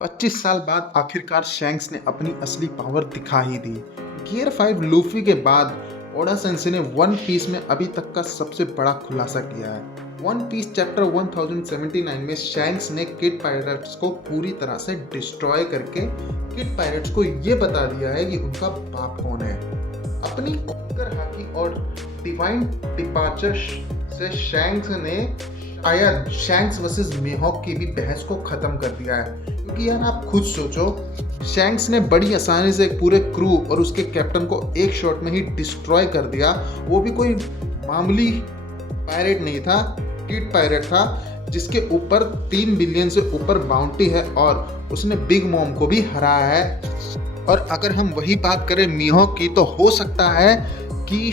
25 साल बाद आखिरकार शैंक्स ने अपनी असली पावर दिखा ही दी। गियर 5 लूफी के बाद ओडा सेंसे ने वन पीस में अभी तक का सबसे बड़ा खुलासा किया है। वन पीस चैप्टर 1079 में शैंक्स ने किड पायरेट्स को पूरी तरह से डिस्ट्रॉय करके किड पायरेट्स को ये बता दिया है कि उनका बाप कौन है। अपनी ओकर हाकी और डिवाइन डिपार्चर से शैंक्स ने शायद शैंक्स वर्सेस मिहोक की भी बहस को खत्म कर दिया है। क्योंकि यार आप खुद सोचो, शैंक्स ने बड़ी आसानी से एक पूरे क्रू और उसके कैप्टन को एक शॉट में ही डिस्ट्रॉय कर दिया। वो भी कोई मामूली पायरेट नहीं था, किड पायरेट था जिसके ऊपर 3 बिलियन से ऊपर बाउंटी है और उसने बिग मॉम को भी हराया है। और अगर हम वही बात करें मिहोक की, तो हो सकता है कि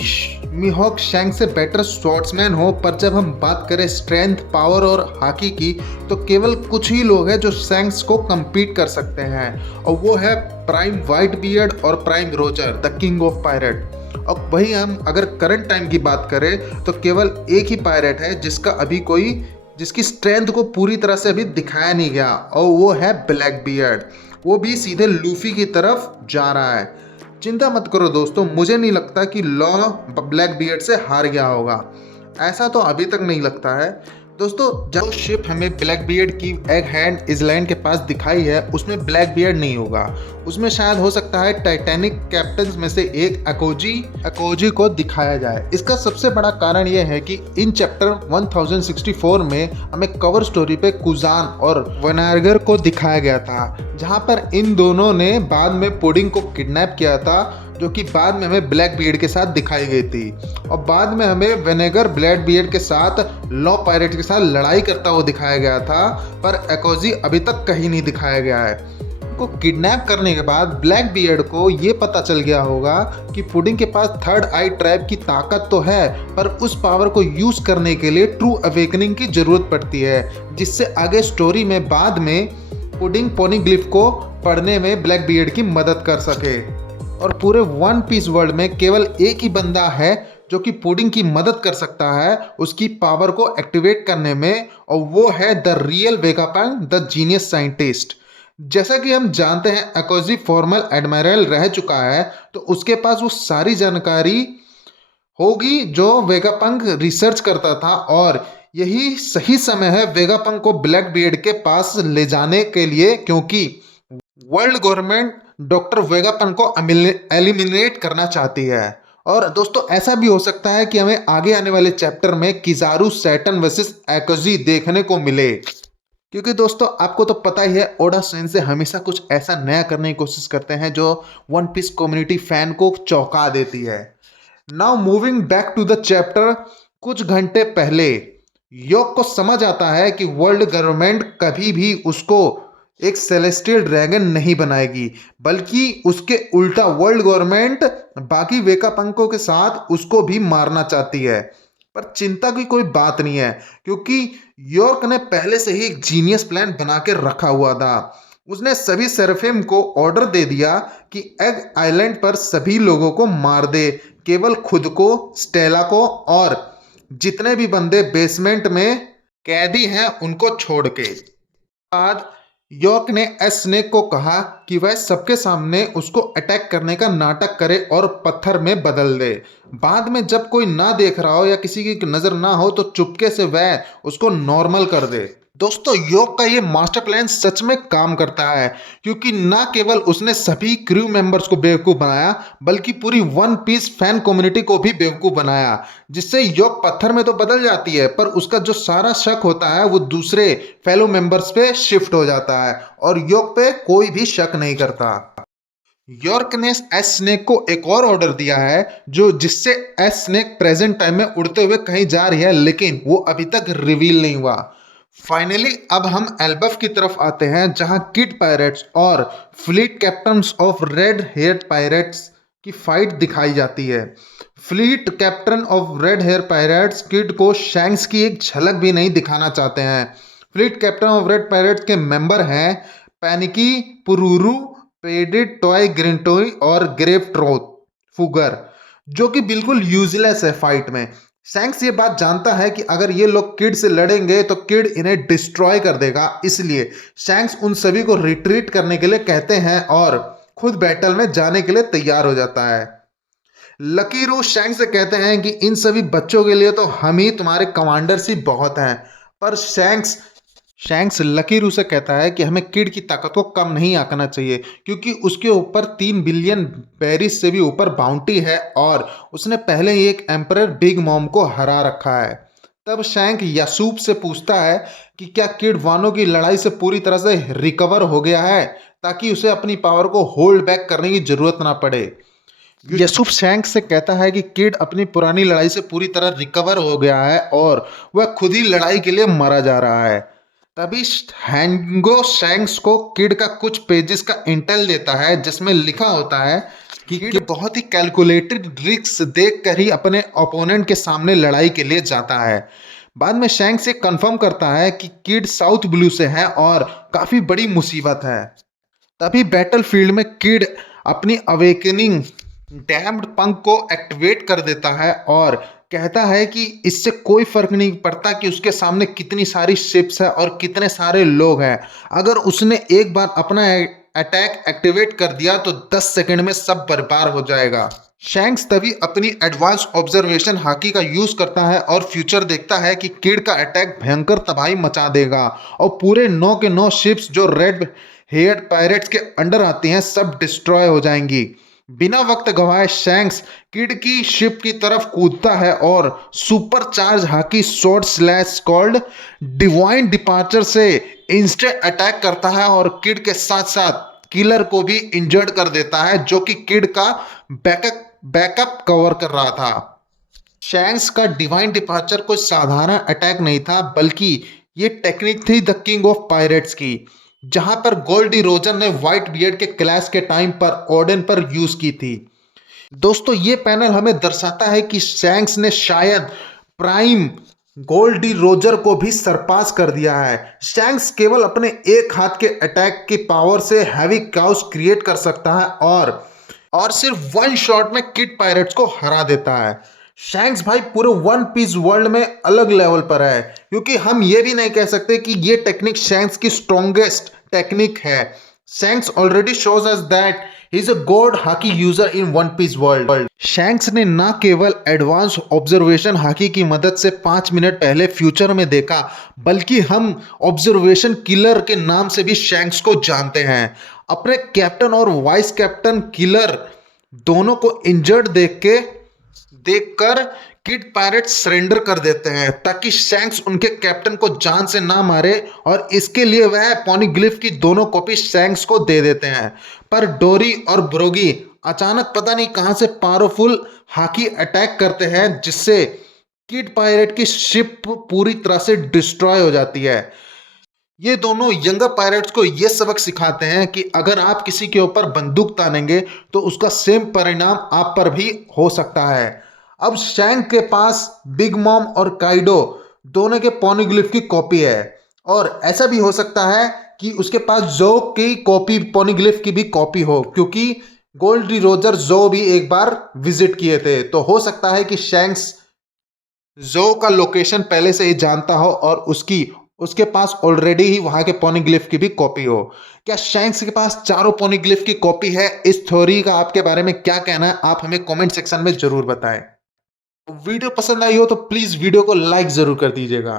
मिहोक शैंक्स से बेटर स्वॉर्ड्समैन हो, पर जब हम बात करें स्ट्रेंथ, पावर और हाकी की, तो केवल कुछ ही लोग हैं जो शैंक्स को compete कर सकते हैं, और वो है प्राइम वाइट बियर्ड और prime Roger, the king of pirate. और वही हम अगर करंट टाइम की बात करें तो केवल एक ही पायरेट है जिसकी स्ट्रेंथ को पूरी तरह से अभी दिखाया नहीं गया, और वो है ब्लैक बियर्ड। वो भी सीधे लूफी की तरफ जा रहा है। चिंता मत करो दोस्तों, मुझे नहीं लगता कि लॉ ब्लैक बियर्ड से हार गया होगा, ऐसा तो अभी तक नहीं लगता है। दोस्तों, जो शिप हमें ब्लैक बियर्ड की एग हैंड आइलैंड के पास दिखाई है उसमें ब्लैक बियर्ड नहीं होगा। उसमें शायद हो सकता है टाइटैनिक कैप्टन्स में से एक अकोजी को दिखाया जाए। इसका सबसे बड़ा कारण यह है कि इन चैप्टर 1064 में हमें कवर स्टोरी पे कुजान और वनार्गर को दिखाया गया था, जहां पर इन दोनों ने बाद में पुडिंग को किडनैप किया था, जो कि बाद में हमें ब्लैक बियर्ड के साथ दिखाई गई थी। और बाद में हमें वेनेगर ब्लैक बियर्ड के साथ लॉ पायरेट के साथ लड़ाई करता हुआ दिखाया गया था, पर एकोजी अभी तक कहीं नहीं दिखाया गया है। को किडनैप करने के बाद ब्लैक बियर्ड को ये पता चल गया होगा कि पुडिंग के पास थर्ड आई ट्राइब की ताकत तो है, पर उस पावर को यूज करने के लिए ट्रू अवेकनिंग की जरूरत पड़ती है, जिससे आगे स्टोरी में बाद में पुडिंग पोनीग्लिफ को पढ़ने में ब्लैक बियर्ड की मदद कर सके। और पूरे वन पीस वर्ल्ड में केवल एक ही बंदा है जो कि पुडिंग की मदद कर सकता है उसकी पावर को एक्टिवेट करने में, और वो है the real Vegapunk, the genius scientist. जैसा कि हम जानते हैं एकोजी फॉर्मल एडमिरल रह चुका है, तो उसके पास वो सारी जानकारी होगी जो वेगापंक रिसर्च करता था, और यही सही समय है वेगापंक को ब्लैक बियर्ड के पास ले जाने के लिए, क्योंकि वर्ल्ड गवर्नमेंट डॉक्टर वेगापंक को एलिमिनेट करना चाहती है। और दोस्तों, ऐसा भी हो सकता है कि हमें आगे आने वाले चैप्टर में किजारू सैटर्न वर्सेस एकोजी देखने को मिले, क्योंकि दोस्तों आपको तो पता ही है ओडा सेंसे हमेशा कुछ ऐसा नया करने की कोशिश करते हैं जो वन पीस कम्युनिटी फैन को चौंका देती है। Now moving back to the chapter, कुछ घंटे पहले योक को समझ आता है कि वर्ल्ड गवर्नमेंट कभी भी उसको एक सेलेस्टियल ड्रैगन नहीं बनाएगी, बल्कि उसके उल्टा वर्ल्ड गवर्नमेंट बाकी वेगापंकों के साथ उसको भी मारना चाहती है। पर चिंता की कोई बात नहीं है, क्योंकि यॉर्क ने पहले से ही एक जीनियस प्लान बना के रखा हुआ था। उसने सभी सेराफिम को ऑर्डर दे दिया कि एग आइलैंड पर सभी लोगों को मार दे, केवल खुद को, स्टेला को और जितने भी बंदे बेसमेंट में कैदी हैं उनको छोड़ के। बाद यॉर्क ने एस स्नेक को कहा कि वह सबके सामने उसको अटैक करने का नाटक करे और पत्थर में बदल दे। बाद में जब कोई ना देख रहा हो या किसी की नजर ना हो तो चुपके से वह उसको नॉर्मल कर दे। दोस्तों, यॉर्क का ये मास्टर प्लान सच में काम करता है, क्योंकि ना केवल उसने सभी क्रू मेंबर्स को बेवकूफ बनाया, बल्कि पूरी वन पीस फैन कम्युनिटी को भी बेवकूफ बनाया, जिससे यॉर्क पत्थर में तो बदल जाती है, पर उसका जो सारा शक होता है वो दूसरे फेलो मेंबर्स पे शिफ्ट हो जाता है, और यॉर्क पे कोई भी शक नहीं करता। यॉर्क ने एस स्नेक को एक और ऑर्डर दिया है, जिससे एस स्नेक प्रेजेंट टाइम में उड़ते हुए कहीं जा रही है, लेकिन वो अभी तक रिवील नहीं हुआ। फाइनली अब हम एल्बफ की तरफ आते हैं, जहां किड पायरेट्स और fleet captains of Red Hair Pirates की फाइट दिखाई जाती है। Fleet captain of Red Hair Pirates Kid को शैंक्स की एक झलक भी नहीं दिखाना चाहते हैं। Fleet captain of Red Pirates के मेंबर हैं पैनिकी, पुरूरू, पेडिट टॉय ग्रिंटोई और ग्रेव ट्रोथ फुगर, जो कि बिल्कुल यूजलेस है फाइट में। शैंक्स ये बात जानता है कि अगर ये लोग किड से लड़ेंगे तो किड इन्हें डिस्ट्रॉय कर देगा, इसलिए शैंक्स उन सभी को रिट्रीट करने के लिए कहते हैं और खुद बैटल में जाने के लिए तैयार हो जाता है। लकी रू शैंक्स से कहते हैं कि इन सभी बच्चों के लिए तो हम ही तुम्हारे कमांडर्स ही बहुत हैं, पर शैंक्स शैंक्स लकी रू से कहता है कि हमें किड की ताकत को कम नहीं आंकना चाहिए, क्योंकि उसके ऊपर 3 बिलियन बेरिस से भी ऊपर बाउंटी है और उसने पहले ही एक एम्परर बिग मॉम को हरा रखा है। तब शैंक यासूब से पूछता है कि क्या किड वानो की लड़ाई से पूरी तरह से रिकवर हो गया है, ताकि उसे अपनी पावर को होल्ड बैक करने की जरूरत ना पड़े। यूसुफ शैंक से कहता है कि किड अपनी पुरानी लड़ाई से पूरी तरह रिकवर हो गया है और वह खुद ही लड़ाई के लिए मरा जा रहा है। तभी हैंगो शैंक्स को किड का कुछ पेजेस का इंटेल देता है, जिसमें लिखा होता है कि किड बहुत ही कैलकुलेटेड रिस्क देखकर ही अपने ओपोनेंट के सामने लड़ाई के लिए जाता है। बाद में शैंक्स ये कंफर्म करता है कि किड साउथ ब्लू से है और काफी बड़ी मुसीबत है। तभी बैटलफील्ड में किड अपनी अवेकनिंग डैम्ड पंख को एक्टिवेट कर देता है और कहता है कि इससे कोई फर्क नहीं पड़ता कि उसके सामने कितनी सारी शिप्स है और कितने सारे लोग हैं, अगर उसने एक बार अपना अटैक एक्टिवेट कर दिया तो 10 सेकंड में सब बर्बाद हो जाएगा। शैंक्स तभी अपनी एडवांस ऑब्जर्वेशन हाकी का यूज करता है और फ्यूचर देखता है कि किड का अटैक भयंकर तबाही मचा देगा और पूरे 9 के 9 शिप्स जो रेड हेयर्ड पायरेट्स के अंडर आती हैं सब डिस्ट्रॉय हो जाएंगी। बिना वक्त गवाए शैंक्स किड की शिप की तरफ कूदता है और super charge hockey shot slash called divine departure से इंस्टेंट अटैक करता है और किड के साथ साथ किलर को भी इंजर्ड कर देता है, जो कि किड का बैकअप कवर कर रहा था। शैंक्स का डिवाइन डिपार्चर कोई साधारण अटैक नहीं था, बल्कि ये टेक्निक थी द किंग ऑफ पायरेट्स की, जहां पर गोल्डी रोजर ने व्हाइट बियर्ड के क्लैश के टाइम पर ओडेन पर यूज की थी। दोस्तों ये पैनल हमें दर्शाता है कि शैंक्स ने शायद प्राइम गोल्डी रोजर को भी सरपास कर दिया है। शैंक्स केवल अपने एक हाथ के अटैक की पावर से हैवी काउस क्रिएट कर सकता है और सिर्फ वन शॉट में किड पायरेट्स को हरा देता है। शैंक्स भाई पूरे वन पीस वर्ल्ड में अलग लेवल पर है, क्योंकि हम ये भी नहीं कह सकते कि ये टेक्निक शैंक्स की स्ट्रॉन्गेस्ट टेक्निक है। Shanks already shows us that he is a god haki user in One Piece world. Shanks ने न केवल एडवांस ऑब्जर्वेशन हाकी की मदद से 5 मिनट पहले फ्यूचर में देखा, बल्कि हम ऑब्जर्वेशन किलर के नाम से भी शैंक्स को जानते हैं। अपने कैप्टन और वाइस कैप्टन किलर दोनों को इंजर्ड देखकर किड पायरेट सरेंडर कर देते हैं, ताकि शैंक्स उनके कैप्टन को जान से ना मारे, और इसके लिए वह पॉनीग्लिफ की दोनों कॉपी शैंक्स को दे देते हैं। पर डोरी और ब्रोगी अचानक पता नहीं कहां से पावरफुल हाकी अटैक करते हैं, जिससे किड पायरेट की शिप पूरी तरह से डिस्ट्रॉय हो जाती है। ये दोनों यंगर पायरेट्स को ये सबक सिखाते हैं कि अगर आप किसी के ऊपर बंदूक तानेंगे तो उसका सेम परिणाम आप पर भी हो सकता है। अब शैंक के पास बिग मॉम और काइडो दोनों के पॉनीग्लिफ की कॉपी है, और ऐसा भी हो सकता है कि उसके पास जो की कॉपी पॉनीग्लिफ की भी कॉपी हो, क्योंकि गोल्डी रोजर जो भी एक बार विजिट किए थे, तो हो सकता है कि शैंक्स जो का लोकेशन पहले से ही जानता हो और उसके पास ऑलरेडी ही वहां के पॉनीग्लिफ की भी कॉपी हो। क्या शैंक्स के पास चारों पॉनीग्लिफ की कॉपी है? इस थ्योरी का आपके बारे में क्या कहना है, आप हमें कमेंट सेक्शन में जरूर बताएं। वीडियो पसंद आई हो तो प्लीज वीडियो को लाइक जरूर कर दीजिएगा।